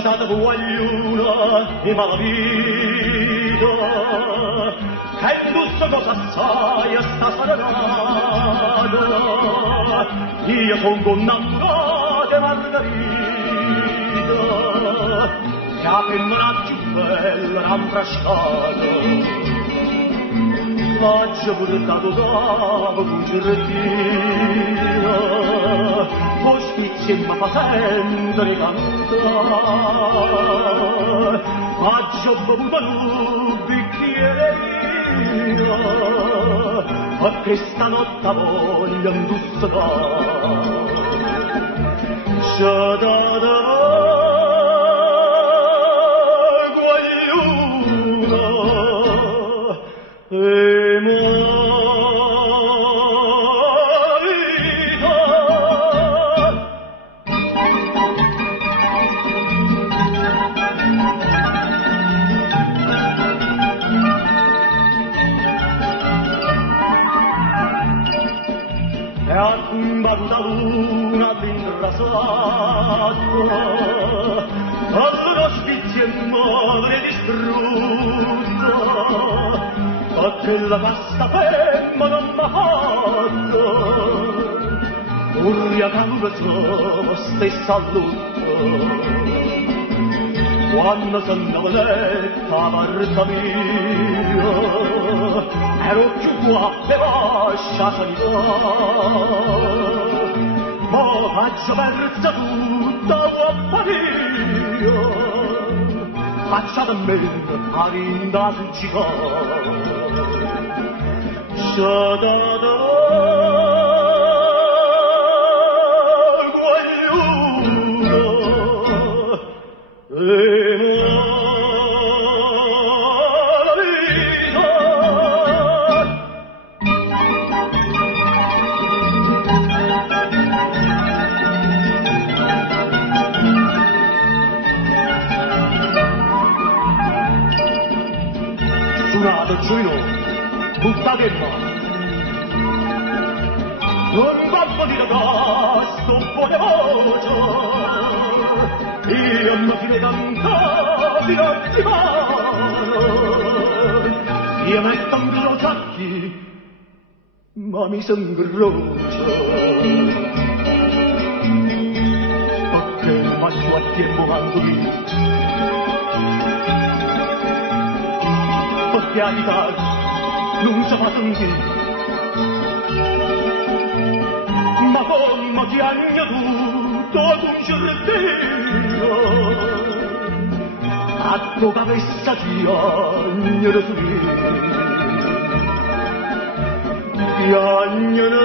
data guagliuna e malavita, che industria cosa sai sta saranata, io son innamorata Margherita, che a femmina più bella ramprasciata, faccio portato dopo con girettina, postizia ma fa sempre cantare, faccio bevuto un bicchiere io, perché stanotte voglio indossare. C'è da guagliuna e e a combattuta luna d'inrasato, allora spizia e madre distrutta, perché la casta femma non m'ha fatto, ubriacando sua stessa lutta. Quando s'andava letta marta mia, ero più guappa e vascia sanità, ma faccio persa tutta guappa mia, faccia da me a rinda siccità. C'è da suonato giuino, buttate in mano. Non bambo di ragazzo, un po' di voce, io non ti vedo cantare fino a mano. Io metto un grociacchi, ma mi s'ingrocia. Perché faccio a tempo quando vivo, perché a l'Italia non si fa sentire, ma come ti agna tutto un giardino, a tua cabeza ti agna da subire, ti agna da